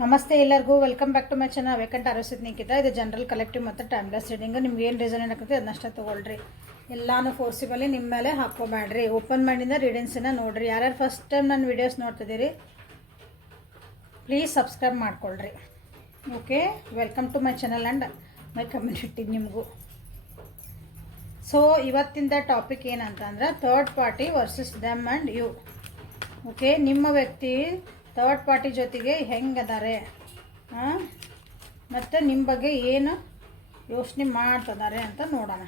ನಮಸ್ತೆ ಎಲ್ಲರಿಗೂ welcome back to my channel ವೇಕೆಂಟ್ ಆರೋಸಿತ್ ನಿಂಕಿತ. ಇದು ಜನರಲ್ ಕಲೆಕ್ಟಿವ್ ಮತ್ತು ಟೈಮ್ಲೆಸ್ ರೀಡಿಂಗ್. ನಿಮ್ಗೆ ಏನು ರೀಸನ್ ಏನಾಗುತ್ತೆ ಅದನ್ನಷ್ಟೇ ತೊಗೊಳ್ರಿ. ಎಲ್ಲಾನು ಫೋರ್ಸಿಬಲಿ ನಿಮ್ಮ ಮೇಲೆ ಹಾಕ್ಕೋಬೇಡ್ರಿ. ಓಪನ್ ಮೈಂಡಿಂದ ರೀಡಿಂಗ್ಸನ್ನು ನೋಡಿರಿ. ಯಾರ್ಯಾರು ಫಸ್ಟ್ ಟೈಮ್ ನನ್ನ ವೀಡಿಯೋಸ್ ನೋಡ್ತಿದ್ದೀರಿ ಪ್ಲೀಸ್ ಸಬ್ಸ್ಕ್ರೈಬ್ ಮಾಡ್ಕೊಳ್ರಿ. Okay, welcome to my channel and my community ನಿಮಗೂ. ಸೊ ಇವತ್ತಿಂದ ಟಾಪಿಕ್ ಏನಂತಂದ್ರೆ third party versus them and you. Okay, ನಿಮ್ಮ ವ್ಯಕ್ತಿ ಥರ್ಡ್ ಪಾರ್ಟಿ ಜೊತೆಗೆ ಹೆಂಗದಾರೆ ಮತ್ತು ನಿಮ್ಮ ಬಗ್ಗೆ ಏನು ಯೋಚನೆ ಮಾಡ್ತಿದ್ದಾರೆ ಅಂತ ನೋಡೋಣ.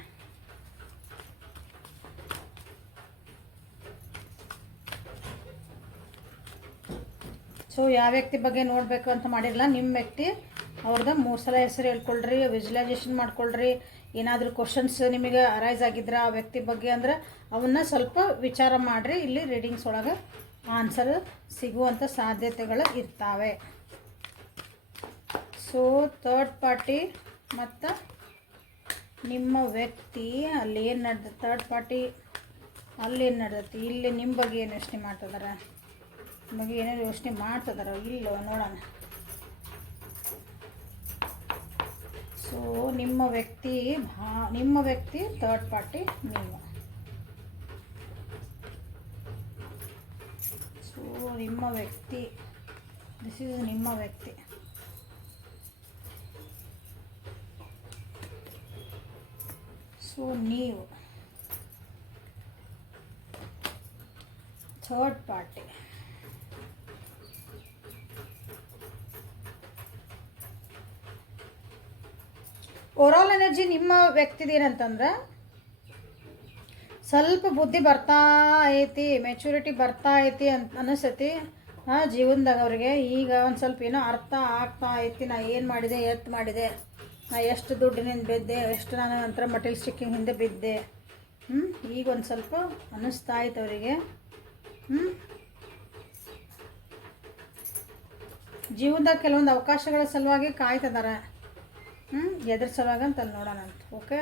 ಸೊ ಯಾವ ವ್ಯಕ್ತಿ ಬಗ್ಗೆ ನೋಡಬೇಕು ಅಂತ ಮಾಡಿರಲ್ಲ, ನಿಮ್ಮ ವ್ಯಕ್ತಿ ಅವ್ರದ್ದು 3 ಸಲ ಹೆಸರು ಹೇಳ್ಕೊಳ್ರಿ, ವಿಜುವಲೈಸೇಷನ್ ಮಾಡ್ಕೊಳ್ರಿ. ಏನಾದರೂ ಕ್ವಶನ್ಸ್ ನಿಮಗೆ ಅರೈಸ್ ಆಗಿದ್ರೆ ಆ ವ್ಯಕ್ತಿ ಬಗ್ಗೆ ಅಂದ್ರೆ ಅವನ್ನ ಸ್ವಲ್ಪ ವಿಚಾರ ಮಾಡಿರಿ. ಇಲ್ಲಿ ರೀಡಿಂಗ್ಸ್ ಒಳಗೆ ಆನ್ಸರ್ ಸಿಗುವಂಥ ಸಾಧ್ಯತೆಗಳು ಇರ್ತವೆ. ಸೊ ಥರ್ಡ್ ಪಾರ್ಟಿ ಮತ್ತು ನಿಮ್ಮ ವ್ಯಕ್ತಿ ಅಲ್ಲಿ ಏನು ನಡೆದ, ಥರ್ಡ್ ಪಾರ್ಟಿ ಅಲ್ಲಿ ಏನು ನಡೆದೈತಿ, ಇಲ್ಲಿ ನಿಮ್ಮ ಬಗ್ಗೆ ಏನು ಯೋಚನೆ ಮಾಡ್ತಿದಾರೆ, ನಿಮ್ಮ ಬಗ್ಗೆ ಏನೇನು ಯೋಚನೆ ಮಾಡ್ತಿದಾರೋ ಇಲ್ಲೋ ನೋಡೋಣ. ಸೊ ನಿಮ್ಮ ವ್ಯಕ್ತಿ ಥರ್ಡ್ ಪಾರ್ಟಿ ನೀವು. ಸೊ ನಿಮ್ಮ ವ್ಯಕ್ತಿ, ದಿಸ್ ಈಸ್ ನಿಮ್ಮ ವ್ಯಕ್ತಿ. ಸೊ ನೀವು ಥರ್ಡ್ ಪಾರ್ಟಿ. ಓವರಾಲ್ ಎನರ್ಜಿ ನಿಮ್ಮ ವ್ಯಕ್ತಿದೇನಂತಂದ್ರೆ ಸ್ವಲ್ಪ ಬುದ್ಧಿ ಬರ್ತಾ ಐತಿ, ಮೆಚುರಿಟಿ ಬರ್ತಾ ಐತಿ ಅಂತ ಅನಿಸ್ತೈತಿ ಜೀವನದಾಗ ಅವ್ರಿಗೆ. ಈಗ ಒಂದು ಸ್ವಲ್ಪ ಏನೋ ಅರ್ಥ ಆಗ್ತಾ ಐತಿ, ನಾ ಏನು ಮಾಡಿದೆ, ಎತ್ತು ಮಾಡಿದೆ, ನಾ ಎಷ್ಟು ದುಡ್ಡಿನಿಂದ ಬಿದ್ದೆ, ಎಷ್ಟು ನಾನು ನಂತರ ಮಟೀರಿಯಲ್ ಸ್ಟಿಕ್ಕಿಂಗ್ ಹಿಂದೆ ಬಿದ್ದೆ. ಈಗ ಒಂದು ಸ್ವಲ್ಪ ಅನ್ನಿಸ್ತಾ ಐತೆ ಅವರಿಗೆ. ಜೀವನದಾಗ ಕೆಲವೊಂದು ಅವಕಾಶಗಳ ಸಲುವಾಗಿ ಕಾಯ್ತಿದ್ದಾರೆ. ಎದ್ರ ಸಲುವಾಗಿ ಅಂತ ಅಲ್ಲಿ ನೋಡೋಣ ಅಂತ. ಓಕೆ,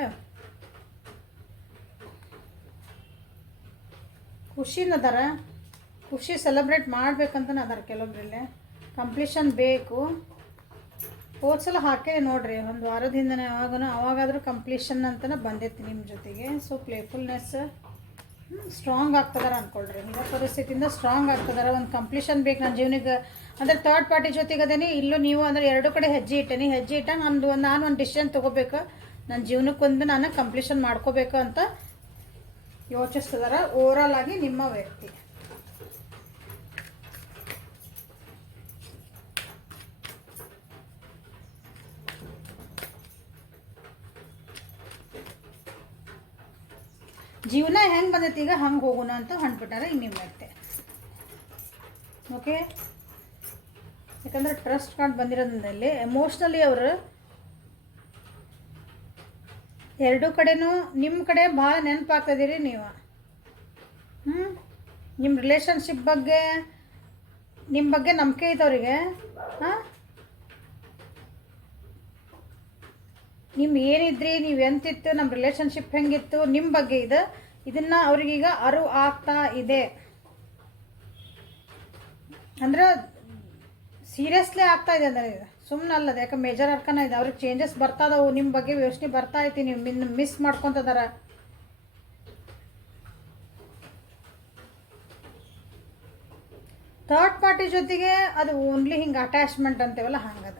ಖುಷಿನ ಅದಾರ, ಖುಷಿ ಸೆಲೆಬ್ರೇಟ್ ಮಾಡ್ಬೇಕಂತನೇ ಅದಾರ ಕೆಲವೊಬ್ರಲ್ಲಿ. ಕಂಪ್ಲೀಷನ್ ಬೇಕು. ಹೋದ್ಸಲ ಹಾಕೇ ನೋಡ್ರಿ, ಒಂದು ವಾರದ ಹಿಂದೆ ಅವಾಗಾದರೂ ಕಂಪ್ಲೀಷನ್ ಅಂತಲೇ ಬಂದೈತಿ ನಿಮ್ಮ ಜೊತೆಗೆ. ಸೊ ಪ್ಲೇಫುಲ್ನೆಸ್ ಸ್ಟ್ರಾಂಗ್ ಆಗ್ತದಾರ ಅಂದ್ಕೊಳ್ರಿ. ಇರೋ ಪರಿಸ್ಥಿತಿಯಿಂದ ಸ್ಟ್ರಾಂಗ್ ಆಗ್ತದಾರ. ಒಂದು ಕಂಪ್ಲೀಷನ್ ಬೇಕು ನನ್ನ ಜೀವನಿಗೆ ಅಂದರೆ ಥರ್ಡ್ ಪಾರ್ಟಿ ಜೊತೆಗೆ ಅದೇನಿ. ಇಲ್ಲೂ ನೀವು ಅಂದರೆ ಎರಡು ಕಡೆ ಹೆಜ್ಜೆ ಇಟ್ಟ ನಾನು ಒಂದು ಡಿಸಿಷನ್ ತೊಗೋಬೇಕು, ನನ್ನ ಜೀವನಕ್ಕೊಂದು ನಾನು ಕಂಪ್ಲೀಷನ್ ಮಾಡ್ಕೋಬೇಕು ಅಂತ ಯೋಚಿಸ್ತಿದಾರ ಓವರಾಲ್ ಆಗಿ ನಿಮ್ಮ ವ್ಯಕ್ತಿ. ಜೀವನ ಹೆಂಗೆ ಬಂದೈತಿ ಈಗ ಹಂಗೆ ಹೋಗೋಣ ಅಂತ ಹೊಂಟ್ಬಿಟ್ಟಾರೆ ಈಗ ನಿಮ್ಮ ವ್ಯಕ್ತಿ. ಓಕೆ, ಯಾಕಂದರೆ ಟ್ರಸ್ಟ್ ಕಾರ್ಡ್ ಬಂದಿರೋದ್ರಲ್ಲಿ ಎಮೋಷ್ನಲಿ ಅವರು ಎರಡೂ ಕಡೆನೂ ನಿಮ್ಮ ಕಡೆ ಭಾಳ ನೆನಪಾಗ್ತದಿರಿ ನೀವು. ನಿಮ್ಮ ರಿಲೇಷನ್ಶಿಪ್ ಬಗ್ಗೆ, ನಿಮ್ಮ ಬಗ್ಗೆ ನಂಬಿಕೆ ಐತೆ ಅವರಿಗೆ. ನಿಮ್ಮ ಏನಿದ್ರಿ, ನೀವು ಎಂತಿತ್ತು, ನಮ್ಮ ರಿಲೇಷನ್ಶಿಪ್ ಹೆಂಗಿತ್ತು, ನಿಮ್ಮ ಬಗ್ಗೆ ಇದನ್ನು ಅವ್ರಿಗೀಗ ಅರಿವು ಆಗ್ತಾ ಇದೆ. ಅಂದ್ರೆ ಸೀರಿಯಸ್ಲಿ ಆಗ್ತಾ ಇದೆ ಅಂದರೆ ಸುಮ್ಮನೆ ಅಲ್ಲದ, ಯಾಕೆ ಮೇಜರ್ ಅರ್ಕನ ಇದೆ. ಅವ್ರಿಗೆ ಚೇಂಜಸ್ ಬರ್ತಾ ಇದಾವೆ, ನಿಮ್ಮ ಬಗ್ಗೆ ಯೋಚನೆ ಬರ್ತಾ ಐತಿ, ನೀವು ಮಿಸ್ ಮಾಡ್ಕೊತದಾರ. ಥರ್ಡ್ ಪಾರ್ಟಿ ಜೊತೆಗೆ ಅದು ಓನ್ಲಿ ಹಿಂಗೆ ಅಟ್ಯಾಚ್ಮೆಂಟ್ ಅಂತೇವಲ್ಲ ಹಂಗದ.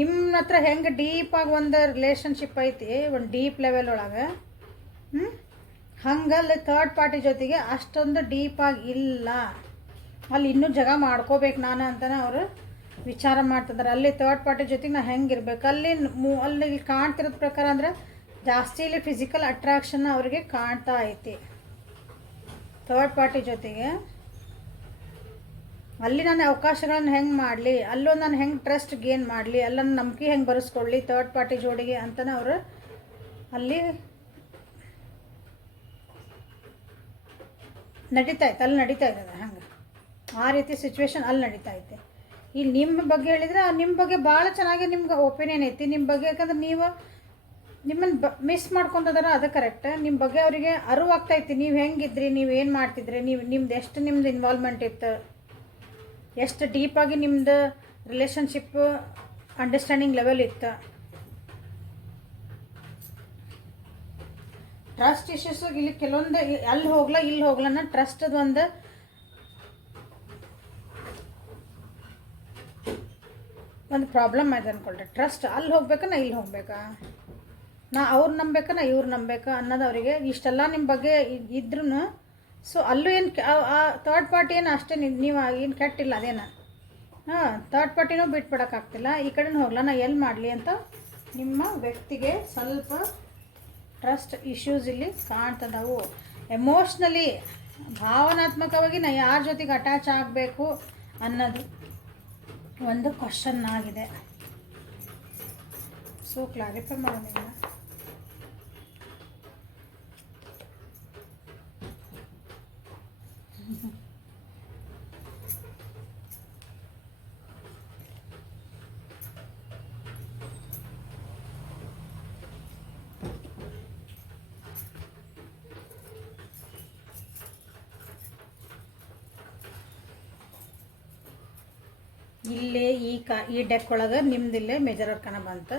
ನಿಮ್ಮ ಹತ್ರ ಹೆಂಗೆ ಡೀಪಾಗಿ ಒಂದು ರಿಲೇಷನ್ಶಿಪ್ ಐತಿ, ಒಂದು ಡೀಪ್ ಲೆವೆಲ್ ಒಳಗೆ, ಹಂಗಲ್ಲಿ ಥರ್ಡ್ ಪಾರ್ಟಿ ಜೊತೆಗೆ ಅಷ್ಟೊಂದು ಡೀಪಾಗಿ ಇಲ್ಲ. ಅಲ್ಲಿ ಇನ್ನೂ ಜಗ ಮಾಡ್ಕೋಬೇಕು ನಾನು ಅಂತಲೇ ಅವರು ವಿಚಾರ ಮಾಡ್ತಿದ್ದಾರೆ. ಅಲ್ಲಿ ಥರ್ಡ್ ಪಾರ್ಟಿ ಜೊತೆಗೆ ನಾ ಹೆಂಗಿರ್ಬೇಕು, ಅಲ್ಲಿ ಕಾಣ್ತಿರೋದ ಪ್ರಕಾರ ಅಂದರೆ ಜಾಸ್ತಿ ಇಲ್ಲಿ ಫಿಸಿಕಲ್ ಅಟ್ರಾಕ್ಷನ್ ಅವರಿಗೆ ಕಾಣ್ತಾ ಐತಿ ಥರ್ಡ್ ಪಾರ್ಟಿ ಜೊತೆಗೆ. ಅಲ್ಲಿ ನಾನು ಅವಕಾಶಗಳನ್ನು ಹೆಂಗೆ ಮಾಡಲಿ, ಅಲ್ಲೂ ನಾನು ಹೆಂಗೆ ಟ್ರಸ್ಟ್ ಗೇನ್ ಮಾಡಲಿ, ಅಲ್ಲ ನಂಬಿಕೆ ಹೆಂಗೆ ಬರೆಸ್ಕೊಳ್ಳಿ ಥರ್ಡ್ ಪಾರ್ಟಿ ಜೋಡಿಗೆ ಅಂತಲೇ ಅವರು ಅಲ್ಲಿ ಅಲ್ಲಿ ನಡೀತಾ ಇದೆ ಹಂಗೆ. ಆ ರೀತಿ ಸಿಚುವೇಶನ್ ಅಲ್ಲಿ ನಡೀತಾ ಐತೆ. ಇಲ್ಲಿ ನಿಮ್ಮ ಬಗ್ಗೆ ಹೇಳಿದರೆ ನಿಮ್ಮ ಬಗ್ಗೆ ಭಾಳ ಚೆನ್ನಾಗಿ ನಿಮ್ಗೆ ಒಪಿನಿಯನ್ ಐತಿ ನಿಮ್ಮ ಬಗ್ಗೆ. ಯಾಕಂದ್ರೆ ನೀವು ನಿಮ್ಮನ್ನು ಮಿಸ್ ಮಾಡ್ಕೊತದಾರ, ಅದು ಕರೆಕ್ಟ್. ನಿಮ್ಮ ಬಗ್ಗೆ ಅವರಿಗೆ ಅರಿವು ಆಗ್ತಾಯಿತ್ತು, ನೀವು ಹೆಂಗಿದ್ರಿ, ನೀವು ಏನು ಮಾಡ್ತಿದ್ರಿ, ನಿಮ್ದು ಎಷ್ಟು ಇನ್ವಾಲ್ವ್ಮೆಂಟ್ ಇತ್ತು, ಎಷ್ಟು ಡೀಪಾಗಿ ನಿಮ್ಮದು ರಿಲೇಷನ್ಶಿಪ್ ಅಂಡರ್ಸ್ಟ್ಯಾಂಡಿಂಗ್ ಲೆವೆಲ್ ಇತ್ತು. ಟ್ರಸ್ಟ್ ಇಶ್ಯೂಸು ಇಲ್ಲಿ ಕೆಲವೊಂದು ಅಲ್ಲಿ ಹೋಗ್ಲಾ ಇಲ್ಲಿ ಹೋಗ್ಲನ್ನ ಟ್ರಸ್ಟದ ಒಂದು ಪ್ರಾಬ್ಲಮ್ ಆಯ್ತು ಅಂದ್ಕೊಳ್ರಿ. ಟ್ರಸ್ಟ್ ಅಲ್ಲಿ ಹೋಗ್ಬೇಕಾ ನಾ ಇಲ್ಲಿ ಹೋಗ್ಬೇಕಾ, ನಾ ಅವ್ರು ನಂಬೇಕಾ ನಾ ಇವ್ರು ನಂಬೇಕಾ ಅನ್ನೋದು ಅವರಿಗೆ ಇಷ್ಟೆಲ್ಲ ನಿಮ್ಮ ಬಗ್ಗೆ ಇದ್ರೂ. ಸೊ ಅಲ್ಲೂ ಏನು ಆ ಥರ್ಡ್ ಪಾರ್ಟಿ ಏನು ಅಷ್ಟೇ ನೀವು ಏನು ಕೆಟ್ಟಿಲ್ಲ ಅದೇನು. ಥರ್ಡ್ ಪಾರ್ಟಿನೂ ಬಿಟ್ಬಿಡೋಕ್ಕಾಗ್ತಿಲ್ಲ. ಈ ಕಡೆನೂ ಹೋಗ್ಲಾ ನಾ ಎಲ್ಲಿ ಮಾಡಲಿ ಅಂತ ನಿಮ್ಮ ವ್ಯಕ್ತಿಗೆ ಸ್ವಲ್ಪ ಟ್ರಸ್ಟ್ ಇಶ್ಯೂಸ್ ಇಲ್ಲಿ ಕಾಣ್ತದವು. ಎಮೋಷ್ನಲಿ ಭಾವನಾತ್ಮಕವಾಗಿ ನಾ ಯಾರ ಜೊತೆಗೆ ಅಟ್ಯಾಚ್ ಆಗಬೇಕು ಅನ್ನೋದು ಒಂದು ಕ್ವಶನ್ ಆಗಿದೆ. ಸೊ ಕ್ಲಾರಿಫೈ ಮಾಡೋಣ. ಇಲ್ಲೇ ಈ ಡೆಕ್ ಒಳಗೆ ನಿಮ್ದಿಲ್ಲೇ ಮೇಜರ್ ಅರ್ಕನ ಬಂತು.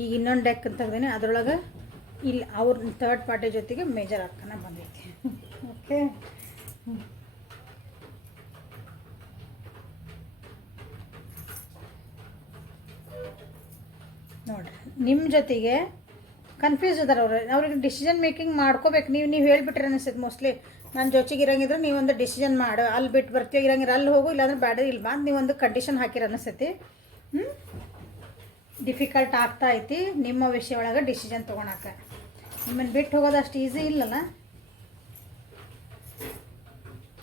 ಈಗ ಇನ್ನೊಂದು ಡೆಕ್ ತೆಗ್ದೇನೆ ಅದ್ರೊಳಗೆ ಇಲ್ಲಿ ಅವ್ರ ಥರ್ಡ್ ಪಾರ್ಟಿ ಜೊತೆಗೆ ಮೇಜರ್ ಅರ್ಕನ ಬಂದೈತಿ. ಓಕೆ, ನೋಡಿರಿ ನಿಮ್ಮ ಜೊತೆಗೆ ಕನ್ಫ್ಯೂಸ್ ಇದಾರೆ ಅವ್ರಿಗೆ ಡಿಸಿಷನ್ ಮೇಕಿಂಗ್ ಮಾಡ್ಕೋಬೇಕು. ನೀವು ಹೇಳ್ಬಿಟ್ರೆ ಅನಿಸ್ತೈತೆ ಮೋಸ್ಟ್ಲಿ ನನ್ನ ಜೊತೆಗೆ ಇರಂಗಿದ್ರೆ ನೀವೊಂದು ಡಿಸಿಷನ್ ಮಾಡು, ಅಲ್ಲಿ ಬಿಟ್ಟು ಬರ್ತೀವಿ, ಇರಂಗಿರ ಅಲ್ಲಿ ಹೋಗು, ಇಲ್ಲಾಂದ್ರೆ ಬ್ಯಾಡ ಇಲ್ಲಿ ಬಾ ನೀವೊಂದು ಕಂಡೀಷನ್ ಹಾಕಿರ ಅನಿಸ್ತೈತಿ. ಡಿಫಿಕಲ್ಟ್ ಆಗ್ತಾ ಐತಿ ನಿಮ್ಮ ವಿಷಯ ಒಳಗೆ ಡಿಸಿಷನ್ ತೊಗೊಳಕ್ಕೆ. ನಿಮ್ಮನ್ನು ಬಿಟ್ಟು ಹೋಗೋದು ಅಷ್ಟು ಈಸಿ ಇಲ್ಲಲ್ಲ.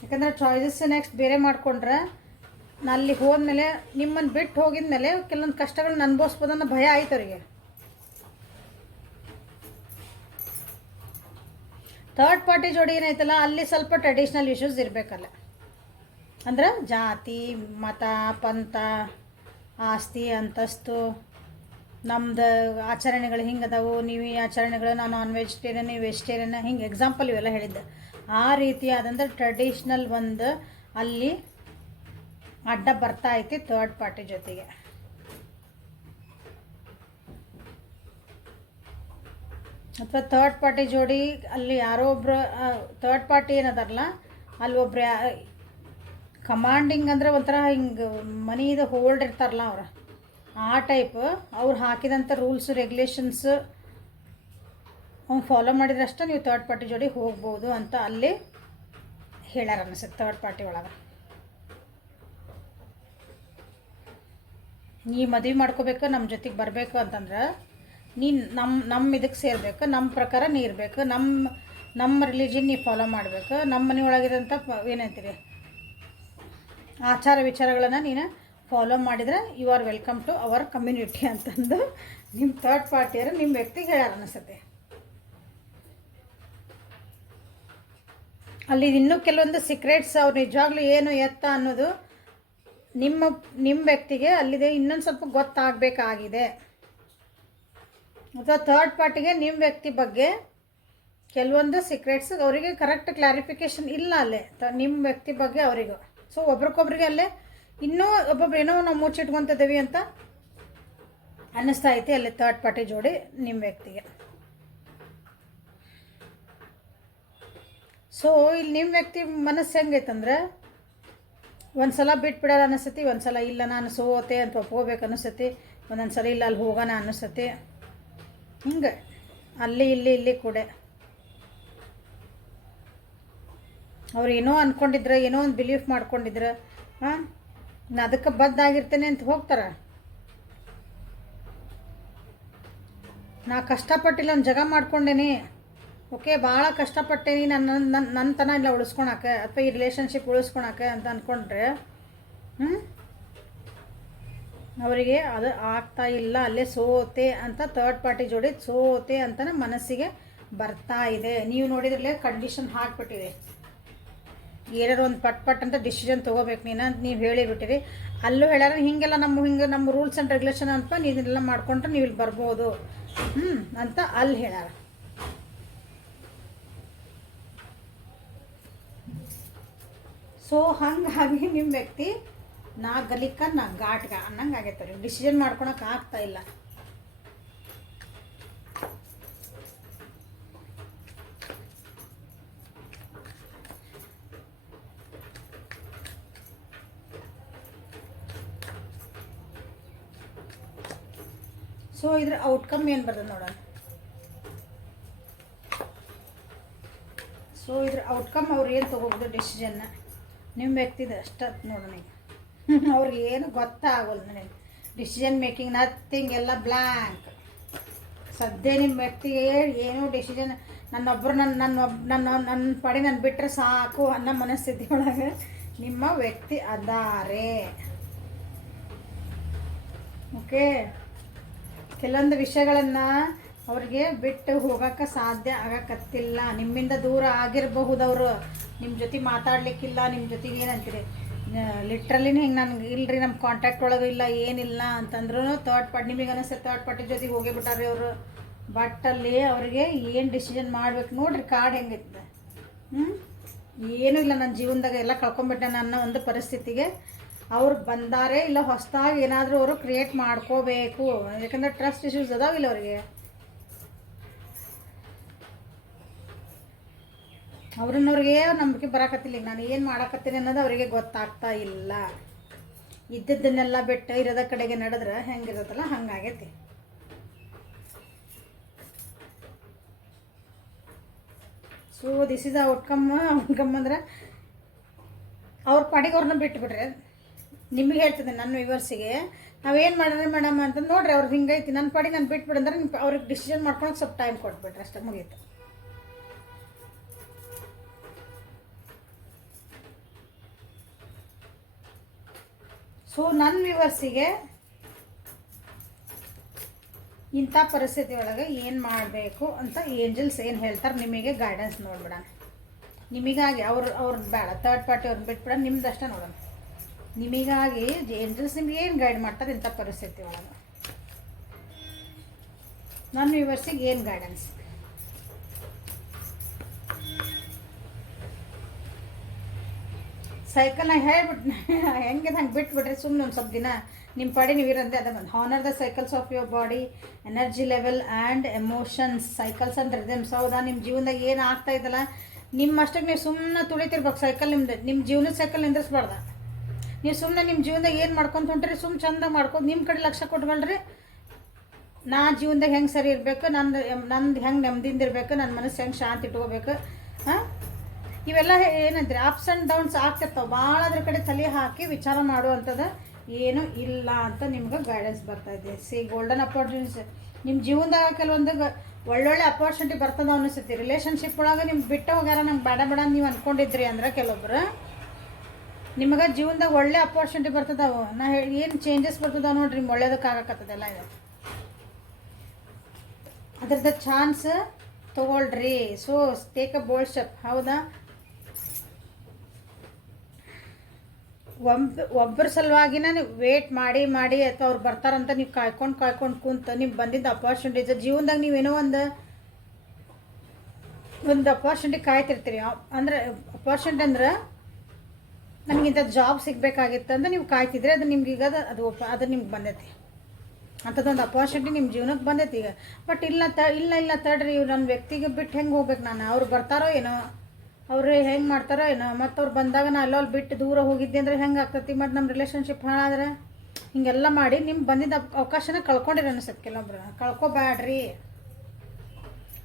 ಯಾಕಂದರೆ ಚಾಯ್ಸಸ್ ನೆಕ್ಸ್ಟ್ ಬೇರೆ ಮಾಡಿಕೊಂಡ್ರೆ ಅಲ್ಲಿ ಹೋದ್ಮೇಲೆ ನಿಮ್ಮನ್ನು ಬಿಟ್ಟು ಹೋಗಿದ್ಮೇಲೆ ಕೆಲವೊಂದು ಕಷ್ಟಗಳನ್ನ ಅನುಭವಿಸ್ಬೋದನ್ನೋ ಭಯ ಆಯ್ತು ಅವರಿಗೆ. ಥರ್ಡ್ ಪಾರ್ಟಿ ಜೋಡಿ ಏನೈತಲ್ಲ ಅಲ್ಲಿ ಸ್ವಲ್ಪ ಟ್ರೆಡಿಷ್ನಲ್ ಇಶ್ಯೂಸ್ ಇರಬೇಕಲ್ಲ. ಅಂದ್ರೆ ಜಾತಿ ಮತ ಪಂಥ ಆಸ್ತಿ ಅಂತಸ್ತು ನಮ್ದು ಆಚರಣೆಗಳು ಹಿಂಗೆ ಅದಾವು, ನೀವು ಈ ಆಚರಣೆಗಳು ನಾನು ನಾನ್ ವೆಜಿಟೇರಿಯನ್ ನೀವು ವೆಜಿಟೇರಿಯನ್ ಹಿಂಗೆ ಎಕ್ಸಾಂಪಲ್ ಇವೆಲ್ಲ ಹೇಳಿದ್ದೆ. ಆ ರೀತಿಯಾದಂಥ ಟ್ರೆಡಿಷ್ನಲ್ ಒಂದು ಅಲ್ಲಿ ಅಡ್ಡ ಬರ್ತಾ ಐತಿ ಥರ್ಡ್ ಪಾರ್ಟಿ ಜೊತೆಗೆ. ಅಥವಾ ಥರ್ಡ್ ಪಾರ್ಟಿ ಜೋಡಿ ಅಲ್ಲಿ ಯಾರೋ ಒಬ್ರು ಥರ್ಡ್ ಪಾರ್ಟಿ ಏನದಾರಲ್ಲ ಅಲ್ಲಿ ಒಬ್ರು ಕಮಾಂಡಿಂಗ್ ಅಂದರೆ ಒಂಥರ ಹಿಂಗೆ ಮನಿದು ಹೋಲ್ಡ್ ಇರ್ತಾರಲ್ಲ ಅವ್ರು, ಆ ಟೈಪ್ ಅವ್ರು ಹಾಕಿದಂಥ ರೂಲ್ಸು ರೆಗ್ಯುಲೇಷನ್ಸು ಅವ್ನು ಫಾಲೋ ಮಾಡಿದ್ರಷ್ಟೇ ನೀವು ಥರ್ಡ್ ಪಾರ್ಟಿ ಜೋಡಿ ಹೋಗ್ಬೋದು ಅಂತ ಅಲ್ಲಿ ಹೇಳ್ಯಾರ ಅನಿಸುತ್ತೆ. ಥರ್ಡ್ ಪಾರ್ಟಿ ಒಳಗೆ ನೀ ಮದುವೆ ಮಾಡ್ಕೋಬೇಕು ನಮ್ಮ ಜೊತೆಗೆ ಬರಬೇಕು ಅಂತಂದ್ರೆ ನೀನು ನಮ್ಮ ಇದಕ್ಕೆ ಸೇರಬೇಕು, ನಮ್ಮ ಪ್ರಕಾರ ನೀ ಇರಬೇಕು, ನಮ್ಮ ರಿಲಿಜನ್ ನೀ ಫಾಲೋ ಮಾಡಬೇಕು, ನಮ್ಮ ಮನೆ ಒಳಗಿರೋಂಥ ಏನಂತೀರಿ ಆಚಾರ ವಿಚಾರಗಳನ್ನು ನೀನು ಫಾಲೋ ಮಾಡಿದರೆ you are welcome to our community ಅಂತಂದು ನಿಮ್ಮ ಥರ್ಡ್ ಪಾರ್ಟಿಯರು ನಿಮ್ಮ ವ್ಯಕ್ತಿಗೆ ಹೇಳ್ಯಾರ ಅನಿಸುತ್ತೆ. ಅಲ್ಲಿ ಇನ್ನೂ ಕೆಲವೊಂದು ಸೀಕ್ರೆಟ್ಸ್ ಅವ್ರು ನಿಜವಾಗ್ಲೂ ಏನು ಎತ್ತ ಅನ್ನೋದು ನಿಮ್ಮ ವ್ಯಕ್ತಿಗೆ ಅಲ್ಲಿದೆ ಇನ್ನೊಂದು ಸ್ವಲ್ಪ ಗೊತ್ತಾಗಬೇಕಾಗಿದೆ. ಅಥವಾ ಥರ್ಡ್ ಪಾರ್ಟಿಗೆ ನಿಮ್ಮ ವ್ಯಕ್ತಿ ಬಗ್ಗೆ ಕೆಲವೊಂದು ಸೀಕ್ರೆಟ್ಸ್ ಅವರಿಗೆ ಕರೆಕ್ಟ್ ಕ್ಲಾರಿಫಿಕೇಷನ್ ಇಲ್ಲ ಅಲ್ಲೇ ನಿಮ್ಮ ವ್ಯಕ್ತಿ ಬಗ್ಗೆ ಅವರಿಗೂ. ಸೊ ಒಬ್ರಿಗೊಬ್ರಿಗೆ ಅಲ್ಲೇ ಇನ್ನೂ ಒಬ್ಬೊಬ್ರು ಏನೋ ನಾವು ಮುಚ್ಚಿಟ್ಕೊತಿದ್ದೀವಿ ಅಂತ ಅನ್ನಿಸ್ತಾ ಐತಿ ಅಲ್ಲಿ ಥರ್ಡ್ ಪಾರ್ಟಿ ಜೋಡಿ ನಿಮ್ಮ ವ್ಯಕ್ತಿಗೆ. ಸೊ ಇಲ್ಲಿ ನಿಮ್ಮ ವ್ಯಕ್ತಿ ಮನಸ್ಸು ಹೆಂಗೈತಂದ್ರೆ ಒಂದು ಸಲ ಬಿಟ್ಬಿಡೋದು ಅನ್ನಿಸ್ತತಿ, ಒಂದು ಸಲ ಇಲ್ಲ ನಾನು ಸೋತೆ ಅಂತ ಒಪ್ಕೋಬೇಕು ಅನ್ನಿಸ್ತತಿ, ಒಂದೊಂದು ಸಲ ಇಲ್ಲ ಅಲ್ಲಿ ಹೋಗೋಣ ಅನ್ನಿಸ್ತತಿ. ಹಿಂಗೆ ಅಲ್ಲಿ ಇಲ್ಲಿ ಕೂಡ ಅವ್ರು ಏನೋ ಅಂದ್ಕೊಂಡಿದ್ರೆ ಏನೋ ಒಂದು ಬಿಲೀಫ್ ಮಾಡ್ಕೊಂಡಿದ್ರೆ ನಾನು ಅದಕ್ಕೆ ಬದ್ದಾಗಿರ್ತೇನೆ ಅಂತ ಹೋಗ್ತಾರೆ. ನಾ ಕಷ್ಟಪಟ್ಟಿಲ್ಲ ಒಂದು ಜಾಗ ಮಾಡ್ಕೊಂಡೇನಿ, ಓಕೆ ಭಾಳ ಕಷ್ಟಪಟ್ಟೇನಿ ನನ್ನ ತನ ಇಲ್ಲ ಉಳಿಸ್ಕೊಳಕ್ಕೆ ಅಥವಾ ಈ ರಿಲೇಷನ್ಶಿಪ್ ಉಳಿಸ್ಕೊಳಕ್ಕೆ ಅಂತ ಅಂದ್ಕೊಂಡ್ರೆ ಅವರಿಗೆ ಅದು ಆಗ್ತಾ ಇಲ್ಲ, ಅಲ್ಲೇ ಸೋತೆ ಅಂತ ಥರ್ಡ್ ಪಾರ್ಟಿ ಜೋಡಿ ಸೋತೆ ಅಂತಲೇ ಮನಸ್ಸಿಗೆ ಬರ್ತಾ ಇದೆ. ನೀವು ನೋಡಿದ್ರಲ್ಲೇ ಕಂಡೀಷನ್ ಹಾಕ್ಬಿಟ್ಟಿದೆ, ಏನಾರು ಒಂದು ಪಟ್ ಅಂತ ಡಿಸಿಷನ್ ತೊಗೋಬೇಕು ನೀವು ಹೇಳಿಬಿಟ್ಟಿರಿ. ಅಲ್ಲೂ ಹೇಳ್ಯಾರ ಹಿಂಗೆಲ್ಲ ನಮ್ಮ ರೂಲ್ಸ್ ಆ್ಯಂಡ್ ರೆಗ್ಯುಲೇಷನ್ ಅಂತ ನೀವೆಲ್ಲ ಮಾಡ್ಕೊಂಡ್ರೆ ನೀವು ಇಲ್ಲಿ ಬರ್ಬೋದು ಅಂತ ಅಲ್ಲಿ ಹೇಳ್ಯಾರ. ಸೊ ಹಾಗಾಗಿ ನಿಮ್ಮ ವ್ಯಕ್ತಿ ನಾ ಗಲಿಕ ನಾ ಘಾಟ್ಗ ಅನ್ನಂಗೆ ಆಗೈತೆ ರೀ. ಡಿಸಿಷನ್ ಮಾಡ್ಕೊಳಕ್ಕೆ ಆಗ್ತಾ ಇಲ್ಲ. ಸೊ ಇದ್ರ ಔಟ್ಕಮ್ ಏನು ಬರ್ತದೆ ನೋಡೋಣ. ಸೊ ಇದ್ರ ಔಟ್ಕಮ್ ಅವ್ರು ಏನು ತೊಗೋಬೋದು ಡಿಸಿಷನ್ನ ನಿಮ್ಮ ವ್ಯಕ್ತಿದ ಅಷ್ಟ ನೋಡೋಣ. ಈಗ ಅವ್ರಿಗೆ ಏನು ಗೊತ್ತಾಗಲ್ಲ ನನಗೆ ಡಿಸಿಷನ್ ಮೇಕಿಂಗ್ ನಥಿಂಗ್, ಎಲ್ಲ ಬ್ಲ್ಯಾಂಕ್. ಸದ್ಯ ನಿಮ್ಮ ವ್ಯಕ್ತಿಗೆ ಏನೂ ಡಿಸಿಷನ್ ನನ್ನೊಬ್ಬರು ನನ್ನ ಪಡಿ ನಾನು ಬಿಟ್ಟರೆ ಸಾಕು ಅನ್ನೋ ಮನಸ್ಥಿತಿ ಒಳಗೆ ನಿಮ್ಮ ವ್ಯಕ್ತಿ ಅದಾರೆ. ಓಕೆ, ಕೆಲವೊಂದು ವಿಷಯಗಳನ್ನು ಅವ್ರಿಗೆ ಬಿಟ್ಟು ಹೋಗೋಕ್ಕೆ ಸಾಧ್ಯ ಆಗಕತ್ತಿಲ್ಲ. ನಿಮ್ಮಿಂದ ದೂರ ಆಗಿರಬಹುದು. ಅವರು ನಿಮ್ಮ ಜೊತೆ ಮಾತಾಡಲಿಕ್ಕಿಲ್ಲ, ನಿಮ್ಮ ಜೊತೆಗೆ ಏನಂತೀರಿ ಲಿಟ್ರಲಿನ ಹಿಂಗೆ ನನಗೆ ಇಲ್ಲರಿ ನಮ್ಮ ಕಾಂಟ್ಯಾಕ್ಟ್ ಒಳಗೆ ಇಲ್ಲ ಏನಿಲ್ಲ ಅಂತಂದ್ರೂ ತರ್ಡ್ ಪಾರ್ಟಿ ನಿಮಗೆ ಅನಿಸ್ತದೆ ತರ್ಡ್ ಪಾರ್ಟಿ ಜೊತೆಗೆ ಹೋಗೇ ಬಿಟ್ಟಾರೆ ಅವರು. ಬಟ್ ಅಲ್ಲಿ ಅವ್ರಿಗೆ ಏನು ಡಿಸಿಷನ್ ಮಾಡ್ಬೇಕು ನೋಡ್ರಿ. ಕಾರ್ಡ್ ಹೆಂಗಿರ್ತದೆ, ಏನೂ ಇಲ್ಲ ನನ್ನ ಜೀವನದಾಗ ಎಲ್ಲ ಕಳ್ಕೊಂಬಿಟ್ಟೆ ಅನ್ನೋ ಒಂದು ಪರಿಸ್ಥಿತಿಗೆ ಅವ್ರು ಬಂದಾರೆ. ಇಲ್ಲ ಹೊಸದಾಗಿ ಏನಾದರೂ ಅವರು ಕ್ರಿಯೇಟ್ ಮಾಡ್ಕೋಬೇಕು. ಯಾಕಂದರೆ ಟ್ರಸ್ಟ್ ಇಶ್ಯೂಸ್ ಅದಾವಿಲ್ಲ ಅವ್ರಿಗೆ. ಅವ್ರನ್ನವ್ರಿಗೆ ನಂಬಿಕೆ ಬರಾಕತ್ತಿಲ್ಲ. ನಾನು ಏನು ಮಾಡಕತ್ತೀನಿ ಅನ್ನೋದು ಅವರಿಗೆ ಗೊತ್ತಾಗ್ತಾ ಇಲ್ಲ. ಇದ್ದದ್ದನ್ನೆಲ್ಲ ಬಿಟ್ಟು ಇರೋದ ಕಡೆಗೆ ನಡೆದ್ರೆ ಹೆಂಗಿರುತ್ತಲ್ಲ ಹಂಗಾಗೈತಿ. ಸೊ ದಿಸ್ ಇಸ್ ಔಟ್ಕಮ್ ಅಂದ್ರೆ ಅವ್ರ ಪಾಡಿಗೆ ಅವ್ರನ್ನ ಬಿಟ್ಬಿಡ್ರಿ. ನಿಮಗೆ ಹೇಳ್ತಿದ್ದೆ ನನ್ನ ವ್ಯೂವರ್ಸಿಗೆ, ನಾವೇನು ಮಾಡಿದ್ರೆ ಮೇಡಮ್ ಅಂತ ನೋಡ್ರಿ ಅವ್ರಿಗೆ ಹಿಂಗೈತಿ ನನ್ನ ಪಾಡಿಗೆ ನಾನು ಬಿಟ್ಬಿಡಂದ್ರೆ ನಿಮ್ಮ ಅವ್ರಿಗೆ ಡಿಸಿಷನ್ ಮಾಡ್ಕೊಳಕ್ಕೆ ಸ್ವಲ್ಪ ಟೈಮ್ ಕೊಟ್ಬಿಟ್ರಿ ಅಷ್ಟೇ, ಮುಗೀತು. ಸೊ ನನ್ನ ವ್ಯೂವರ್ಸಿಗೆ ಇಂಥ ಪರಿಸ್ಥಿತಿ ಒಳಗೆ ಏನು ಮಾಡಬೇಕು ಅಂತ ಏಂಜಲ್ಸ್ ಏನು ಹೇಳ್ತಾರೆ ನಿಮಗೆ ಗೈಡೆನ್ಸ್ ನೋಡ್ಬಿಡೋಣ. ನಿಮಗಾಗಿ ಅವ್ರು ಬೇಡ, ಥರ್ಡ್ ಪಾರ್ಟಿ ಅವ್ರನ್ನ ಬಿಟ್ಬಿಡೋಣ, ನಿಮ್ದಷ್ಟೇ ನೋಡೋಣ. ನಿಮಗಾಗಿ ಏಂಜಲ್ಸ್ ನಿಮ್ಗೆ ಏನು ಗೈಡ್ ಮಾಡ್ತಾರೆ ಇಂಥ ಪರಿಸ್ಥಿತಿ ಒಳಗೆ. ನನ್ನ ವ್ಯೂವರ್ಸಿಗೆ ಏನು ಗೈಡೆನ್ಸ್. ಸೈಕಲ್ನ ಹೇಳ್ಬಿಟ್ಟು ಹೆಂಗೆ ಹಂಗೆ ಬಿಟ್ಬಿಟ್ರೆ ಸುಮ್ಮನೆ ಒಂದು ಸ್ವಲ್ಪ ದಿನ ನಿಮ್ಮ ಪಾಡಿ ನೀವು ಇರಂತೆ. ಅದನ್ನು honour the cycles of your body, energy level and emotions. Cycles ಅಂದ್ರೆ ರಿದಮ್ಸ್. ಹೌದಾ, ನಿಮ್ಮ ಜೀವನದಾಗ ಏನು ಆಗ್ತಾ ಇದ್ದಲ್ಲ ನಿಮ್ಮಷ್ಟಕ್ಕೆ ನೀವು ಸುಮ್ಮನೆ ತುಳಿತಿರ್ಬೇಕು. ಸೈಕಲ್ ನಿಮ್ಮ ಜೀವನದ ಸೈಕಲ್ ನಿಂದಿಸ್ಬಾರ್ದ. ನೀವು ಸುಮ್ಮನೆ ನಿಮ್ಮ ಜೀವನದಾಗ ಏನು ಮಾಡ್ಕೊಂತ ಹೊಂಟ್ರಿ ಸುಮ್ಮನೆ ಚಂದ ಮಾಡ್ಕೊಂಡು ನಿಮ್ಮ ಕಡೆ ಲಕ್ಷ್ಯ ಕೊಟ್ಕೊಳ್ರಿ. ನಾ ಜೀವನದಾಗ ಹೆಂಗೆ ಸರಿ ಇರಬೇಕು, ನಂದು ಹೆಂಗೆ ನೆಮ್ಮದಿಯಿಂದ ಇರಬೇಕು, ನನ್ನ ಮನಸ್ಸು ಹೆಂಗೆ ಶಾಂತಿ ಇಟ್ಕೋಬೇಕು. ಇವೆಲ್ಲ ಏನಂದ್ರೆ ಅಪ್ಸ್ ಆ್ಯಂಡ್ ಡೌನ್ಸ್ ಆಗ್ತಿರ್ತಾವೆ. ಭಾಳ ಅದ್ರ ಕಡೆ ತಲೆ ಹಾಕಿ ವಿಚಾರ ಮಾಡುವಂಥದ್ದು ಏನೂ ಇಲ್ಲ ಅಂತ ನಿಮ್ಗೆ ಗೈಡೆನ್ಸ್ ಬರ್ತಾಯಿದೆ. ಗೋಲ್ಡನ್ ಅಪಾರ್ಚುನಿಟೀಸ್ ನಿಮ್ಮ ಜೀವನದಾಗ ಕೆಲವೊಂದು ಒಳ್ಳೊಳ್ಳೆ ಅಪಾರ್ಚುನಿಟಿ ಬರ್ತದೆ ಅನ್ನಿಸುತ್ತೆ. ರಿಲೇಷನ್ಶಿಪ್ ಒಳಗೆ ನಿಮ್ಗೆ ಬಿಟ್ಟು ಹೋಗ್ಯಾರ ನಂಗೆ ಬೇಡ ನೀವು ಅಂದ್ಕೊಂಡಿದ್ರಿ ಅಂದ್ರೆ ಕೆಲವೊಬ್ರು ನಿಮಗೆ ಜೀವನದಾಗ ಒಳ್ಳೆ ಅಪಾರ್ಚುನಿಟಿ ಬರ್ತದವು. ನಾ ಏನು ಚೇಂಜಸ್ ಬರ್ತದ ನೋಡ್ರಿ, ನಿಮ್ಗೆ ಒಳ್ಳೇದಕ್ಕಾಗತ್ತದೆಲ್ಲ ಇದು. ಅದ್ರದ್ದು ಚಾನ್ಸ್ ತೊಗೊಳ್ರಿ. So take a bold step. ಹೌದಾ, ಒಬ್ಬರ ಸಲುವಾಗಿನ ನೀವು ವೇಟ್ ಮಾಡಿ ಅಥವಾ ಅವ್ರು ಬರ್ತಾರಂತ ನೀವು ಕಾಯ್ಕೊಂಡು ಕುಂತ ನಿಮ್ಗೆ ಬಂದಿದ್ದ ಅಪಾರ್ಚುನಿಟೀಸ್ ಜೀವನದಾಗ ನೀವೇನೋ ಒಂದು ಅಪಾರ್ಚುನಿಟಿ ಕಾಯ್ತಿರ್ತೀರಿ. ಅಂದರೆ ಅಪಾರ್ಚುನಿಟಿ ಅಂದ್ರೆ ನನಗಿಂತ ಜಾಬ್ ಸಿಗಬೇಕಾಗಿತ್ತು ಅಂತ ನೀವು ಕಾಯ್ತಿದ್ರೆ ಅದು ನಿಮ್ಗೆ ಈಗ ಅದು ನಿಮ್ಗೆ ಬಂದೈತಿ. ಅಂಥದ್ದೊಂದು ಅಪಾರ್ಚುನಿಟಿ ನಿಮ್ಮ ಜೀವನಕ್ಕೆ ಬಂದೈತಿ ಈಗ. ಬಟ್ ಇಲ್ಲ ತಡ್ರಿ, ಇವ್ರು ನನ್ನ ವ್ಯಕ್ತಿಗೆ ಬಿಟ್ಟು ಹೆಂಗೆ ಹೋಗ್ಬೇಕು ನಾನು, ಅವ್ರು ಬರ್ತಾರೋ ಏನೋ, ಅವ್ರು ಹೆಂಗೆ ಮಾಡ್ತಾರೋ ಏನೋ, ಮತ್ತು ಅವ್ರು ಬಂದಾಗ ನಾನು ಅಲ್ಲಲ್ಲಿ ಬಿಟ್ಟು ದೂರ ಹೋಗಿದ್ದೆ ಅಂದರೆ ಹೆಂಗೆ ಆಗ್ತೈತಿ, ಮತ್ತು ನಮ್ಮ ರಿಲೇಷನ್ಶಿಪ್ ಹಾಳಾದ್ರೆ ಹಿಂಗೆಲ್ಲ ಮಾಡಿ ನಿಮ್ಗೆ ಬಂದಿದ್ದ ಅವಕಾಶನ ಕಳ್ಕೊಂಡಿರಿ ಅನಿಸುತ್ತೆ. ಕೆಲವೊಬ್ರು ಕಳ್ಕೊಬ್ಯಾಡ್ರಿ.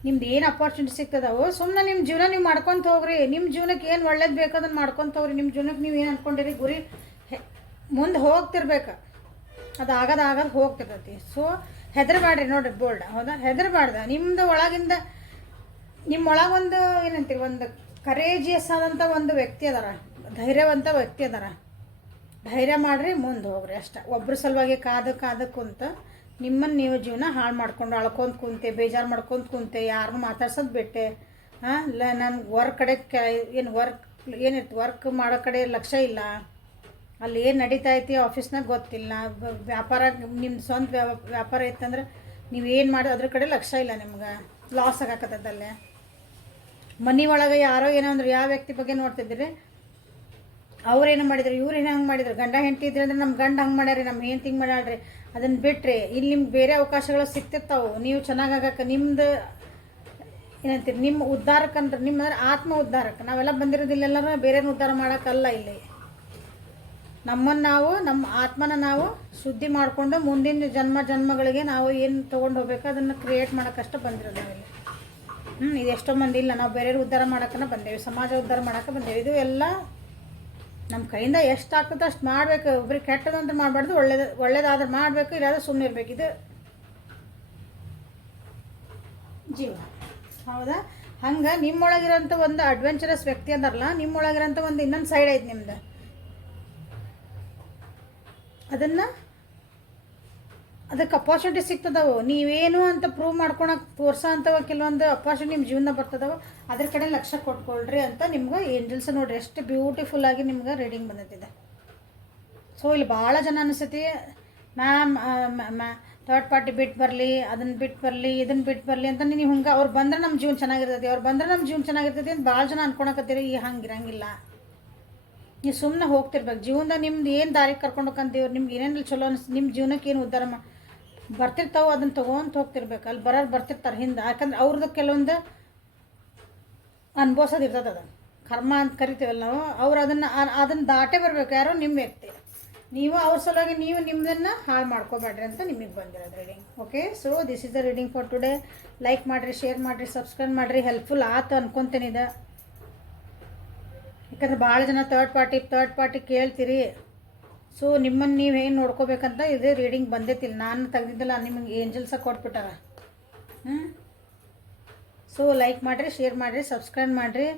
ನಿಮ್ದು ಏನು ಅಪಾರ್ಚುನಿಟಿ ಸಿಗ್ತದವು ಸುಮ್ಮನೆ ನಿಮ್ಮ ಜೀವನ ನೀವು ಮಾಡ್ಕೊತ ಹೋಗ್ರಿ. ನಿಮ್ಮ ಜೀವನಕ್ಕೆ ಏನು ಒಳ್ಳೇದು ಬೇಕು ಅದನ್ನು ಮಾಡ್ಕೊತ ಹೋಗ್ರಿ. ನಿಮ್ಮ ಜೀವನಕ್ಕೆ ನೀವು ಏನು ಅಂದ್ಕೊಂಡಿರಿ ಗುರಿ ಮುಂದೆ ಹೋಗ್ತಿರ್ಬೇಕು. ಅದು ಆಗದ ಹೋಗ್ತಿರ್ತೈತಿ. ಸೊ ಹೆದರಬೇಡ್ರಿ. ನೋಡಿರಿ ಬೋಲ್ಡ್. ಹೌದಾ, ಹೆದರಬಾರ್ದ. ನಿಮ್ಮದು ಒಳಗಿಂದ ನಿಮ್ಮ ಒಳಗೊಂದು ಏನಂತೀವಿ ಒಂದು ಕರೇಜಿಯಸ್ ಆದಂಥ ಒಂದು ವ್ಯಕ್ತಿ ಅದಾರ, ಧೈರ್ಯವಂತ ವ್ಯಕ್ತಿ ಅದಾರ. ಧೈರ್ಯ ಮಾಡಿರಿ, ಮುಂದೆ ಹೋಗ್ರಿ ಅಷ್ಟೆ. ಒಬ್ಬರ ಸಲುವಾಗಿ ಕಾದು ಕುಂತ ನಿಮ್ಮನ್ನು ನೀವು ಜೀವನ ಹಾಳು ಮಾಡ್ಕೊಂಡು ಅಳ್ಕೊಂತ ಕುಂತೆ, ಬೇಜಾರು ಮಾಡ್ಕೊಂತ ಕುಂತೆ, ಯಾರನ್ನೂ ಮಾತಾಡ್ಸೋದು ಬಿಟ್ಟೆ. ಇಲ್ಲ ನನಗೆ ವರ್ಕ್ ಕಡೆ ಏನಿತ್ತು ವರ್ಕ್ ಮಾಡೋ ಕಡೆ ಲಕ್ಷ್ಯ ಇಲ್ಲ, ಅಲ್ಲಿ ಏನು ನಡೀತಾ ಐತಿ ಆಫೀಸ್ನಾಗ ಗೊತ್ತಿಲ್ಲ, ವ್ಯಾಪಾರ ನಿಮ್ಮ ಸ್ವಂತ ವ್ಯಾಪಾರ ಇತ್ತಂದ್ರೆ ನೀವೇನು ಮಾಡಿ ಅದ್ರ ಕಡೆ ಲಕ್ಷ್ಯ ಇಲ್ಲ, ನಿಮ್ಗೆ ಲಾಸ್ ಆಗಾಕತ್ತದಲ್ಲೇ. ಮನೆ ಒಳಗೆ ಯಾರೋ ಏನೋ ಅಂದ್ರೆ ಯಾವ ವ್ಯಕ್ತಿ ಬಗ್ಗೆ ನೋಡ್ತಿದ್ದೀರಿ ಅವ್ರೇನು ಮಾಡಿದ್ರು, ಇವ್ರು ಏನು ಹಂಗೆ ಮಾಡಿದ್ರು, ಗಂಡ ಹೆಂಡತಿ ಇದ್ರೆ ಅಂದ್ರೆ ನಮ್ಮ ಗಂಡ ಹಂಗೆ ಮಾಡ್ಯಾರಿ, ನಮ್ಮ ಹೆಂಡತಿ ಹಿಂಗೆ ಮಾಡ್ಯಾಳ್ರಿ, ಅದನ್ನು ಬಿಟ್ಟರೆ ಇಲ್ಲಿ ನಿಮ್ಗೆ ಬೇರೆ ಅವಕಾಶಗಳು ಸಿಗ್ತಿರ್ತಾವೆ. ನೀವು ಚೆನ್ನಾಗಾಗಕ್ಕೆ ನಿಮ್ದು ಏನಂತೀರಿ, ನಿಮ್ಮ ಉದ್ಧಾರಕ್ಕಂದ್ರೆ ನಿಮ್ಮ ಆತ್ಮ ಉದ್ಧಾರಕ್ಕೆ ನಾವೆಲ್ಲ ಬಂದಿರೋದಿಲ್ಲೆಲ್ಲರೂ ಬೇರೆಯವ್ರನ್ನ ಉದ್ಧಾರ ಮಾಡೋಕ್ಕಲ್ಲ. ಇಲ್ಲಿ ನಮ್ಮನ್ನು ನಾವು, ನಮ್ಮ ಆತ್ಮನ ನಾವು ಶುದ್ಧಿ ಮಾಡಿಕೊಂಡು ಮುಂದಿನ ಜನ್ಮಗಳಿಗೆ ನಾವು ಏನು ತೊಗೊಂಡು ಹೋಗ್ಬೇಕು ಅದನ್ನು ಕ್ರಿಯೇಟ್ ಮಾಡೋಕ್ಕಷ್ಟೇ ಬಂದಿರೋದು ನಾವಿಲ್ಲಿ. ಇದು ಎಷ್ಟೋ ಮಂದಿ ಇಲ್ಲ, ನಾವು ಬೇರೆಯವ್ರು ಉದ್ಧಾರ ಮಾಡೋಕ್ಕನ ಬಂದೇವಿ, ಸಮಾಜ ಉದ್ಧಾರ ಮಾಡೋಕ್ಕೆ ಬಂದೇವಿ. ಇದು ಎಲ್ಲ ನಮ್ಮ ಕೈಯಿಂದ ಎಷ್ಟು ಆಗ್ತದೆ ಅಷ್ಟು ಮಾಡಬೇಕು. ಒಬ್ರಿಗೆ ಕೆಟ್ಟದಂತ ಮಾಡಬಾರ್ದು, ಒಳ್ಳೇದಾದ್ರೆ ಮಾಡಬೇಕು, ಇಲ್ಲಾದ್ರೆ ಸುಮ್ಮನೆ ಇರಬೇಕು. ಇದು ಜೀವ, ಹೌದಾ? ಹಂಗೆ ನಿಮ್ಮೊಳಗಿರೋಂಥ ಒಂದು ಅಡ್ವೆಂಚರಸ್ ವ್ಯಕ್ತಿ ಅಂದಾರಲ್ಲ, ನಿಮ್ಮೊಳಗಿರೋಂಥ ಒಂದು ಇನ್ನೊಂದು ಸೈಡ್ ಐತೆ ನಿಮ್ದು. ಅದಕ್ಕೆ ಅಪಾರ್ಚುನಿಟಿ ಸಿಗ್ತದವು. ನೀವೇನು ಅಂತ ಪ್ರೂವ್ ಮಾಡ್ಕೊಳಕ್ಕೆ ತೋರ್ಸೋ ಅಂಥವು ಕೆಲವೊಂದು ಅಪಾರ್ಚುನಿಟಿ ನಿಮ್ಮ ಜೀವನ ಬರ್ತದವು. ಅದ್ರ ಕಡೆ ಲಕ್ಷ್ಯ ಕೊಟ್ಕೊಳ್ರಿ ಅಂತ ನಿಮ್ಗೆ ಏಂಜಲ್ಸ್ ನೋಡಿರಿ ಎಷ್ಟು ಬ್ಯೂಟಿಫುಲ್ಲಾಗಿ ನಿಮ್ಗೆ ರೀಡಿಂಗ್ ಬಂದಿದೆ. ಸೊ ಇಲ್ಲಿ ಭಾಳ ಜನ ಅನಿಸ್ತೈತಿ, ಮ್ಯಾಮ್ ಥರ್ಡ್ ಪಾರ್ಟಿ ಬಿಟ್ಟು ಬರಲಿ, ಅದನ್ನು ಬಿಟ್ಟು ಬರಲಿ, ಇದನ್ನು ಬಿಟ್ಟು ಬರಲಿ ಅಂತ ನೀವು ಹಿಂಗೆ ಅವ್ರು ಬಂದ್ರೆ ನಮ್ಮ ಜೀವನ ಚೆನ್ನಾಗಿರ್ತೈತಿ, ಅವ್ರು ಬಂದ್ರೆ ನಮ್ಮ ಜೀವನ ಚೆನ್ನಾಗಿರ್ತೈತಿ ಅಂತ ಭಾಳ ಜನ ಅನ್ಕೊಳಕತ್ತೀರಿ. ಹಂಗೆ ಇರಂಗಿಲ್ಲ. ನೀವು ಸುಮ್ಮನೆ ಹೋಗ್ತಿರ್ಬೇಕು ಜೀವನದಾಗ. ನಿಮ್ದು ಏನು ದಾರಿಗೆ ಕರ್ಕೊಂಡು ಹೋಗಂತೀವ್ರು, ನಿಮ್ಗೆ ಏನೇನು ಚಲೋ ಅನಿಸ್ತು, ನಿಮ್ಮ ಜೀವನಕ್ಕೆ ಏನು ಉದ್ಧಾರ ಬರ್ತಿರ್ತಾವೆ ಅದನ್ನು ತೊಗೊಂತ ಹೋಗ್ತಿರ್ಬೇಕು. ಅಲ್ಲಿ ಬರೋರು ಬರ್ತಿರ್ತಾರೆ ಹಿಂದೆ, ಯಾಕಂದ್ರೆ ಅವ್ರದ್ದು ಕೆಲವೊಂದು ಅನುಭವಿಸೋದು ಇರ್ತದೆ. ಅದು ಕರ್ಮ ಅಂತ ಕರಿತೀವಲ್ಲ ನಾವು. ಅವ್ರು ಅದನ್ನು ದಾಟೇ ಬರಬೇಕು. ಯಾರೋ ನಿಮ್ಮ ವ್ಯಕ್ತಿ, ನೀವು ಅವ್ರ ಸಲುವಾಗಿ ನೀವು ನಿಮ್ಮದನ್ನು ಹಾಳು ಮಾಡ್ಕೋಬೇಡ್ರಿ ಅಂತ ನಿಮಗೆ ಬಂದಿರೋದು reading. Okay, so this is the reading for today. Like ಮಾಡಿರಿ, ಶೇರ್ ಮಾಡಿರಿ, ಸಬ್ಸ್ಕ್ರೈಬ್ ಮಾಡಿರಿ. ಹೆಲ್ಪ್ಫುಲ್ ಆಯ್ತು ಅನ್ಕೊತೇನಿದೆ. ಯಾಕಂದ್ರೆ ಭಾಳ ಜನ ಥರ್ಡ್ ಪಾರ್ಟಿ ಕೇಳ್ತೀರಿ. ಸೊ ನಿಮ್ಮನ್ನು ನೀವು ಏನು ನೋಡ್ಕೋಬೇಕಂತ ಇದೇ ರೀಡಿಂಗ್ ಬಂದೈತಿಲ್ಲ, ನಾನು ತೆಗ್ದಿದ್ದಲ್ಲ, ನಿಮಗೆ ಏಂಜಲ್ಸ ಕೊಟ್ಬಿಟ್ಟಾರ. ಸೊ ಲೈಕ್ ಮಾಡಿರಿ, ಶೇರ್ ಮಾಡಿರಿ, ಸಬ್ಸ್ಕ್ರೈಬ್ ಮಾಡಿರಿ.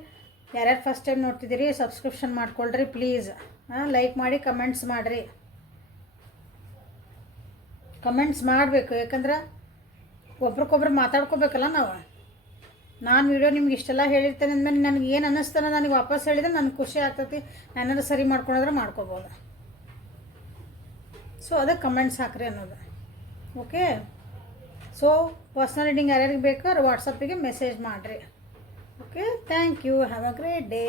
ಯಾರ್ಯಾರು ಫಸ್ಟ್ ಟೈಮ್ ನೋಡ್ತಿದ್ದೀರಿ ಸಬ್ಸ್ಕ್ರಿಪ್ಷನ್ ಮಾಡ್ಕೊಳ್ರಿ ಪ್ಲೀಸ್. ಲೈಕ್ ಮಾಡಿ, ಕಮೆಂಟ್ಸ್ ಮಾಡಿರಿ. ಕಮೆಂಟ್ಸ್ ಮಾಡಬೇಕು, ಯಾಕಂದ್ರೆ ಒಬ್ರಿಗೊಬ್ರು ಮಾತಾಡ್ಕೋಬೇಕಲ್ಲ ನಾವು. ನಾನು ವಿಡಿಯೋ ನಿಮ್ಗೆ ಇಷ್ಟೆಲ್ಲ ಹೇಳಿರ್ತೇನೆ ಅಂದಮೇಲೆ ನನಗೆ ಏನು ಅನ್ನಿಸ್ತಾನೆ ನನಗೆ ವಾಪಸ್ ಹೇಳಿದ್ರೆ ನನಗೆ ಖುಷಿ ಆಗ್ತೈತಿ. ನಾನೇನಾದ್ರು ಸರಿ ಮಾಡ್ಕೊಂಡ್ರೆ ಮಾಡ್ಕೋಬೋದು. ಸೊ ಅದಕ್ಕೆ ಕಮೆಂಟ್ಸ್ ಹಾಕ್ರಿ ಅನ್ನೋದು. ಓಕೆ, ಸೊ ಪರ್ಸ್ನಲ್ ರೀಡಿಂಗ್ ಯಾರ್ಯಾರಿಗೆ ಬೇಕು ಅವ್ರು ವಾಟ್ಸಪ್ಪಿಗೆ ಮೆಸೇಜ್ ಮಾಡಿರಿ. Okay, thank you. Have a great day.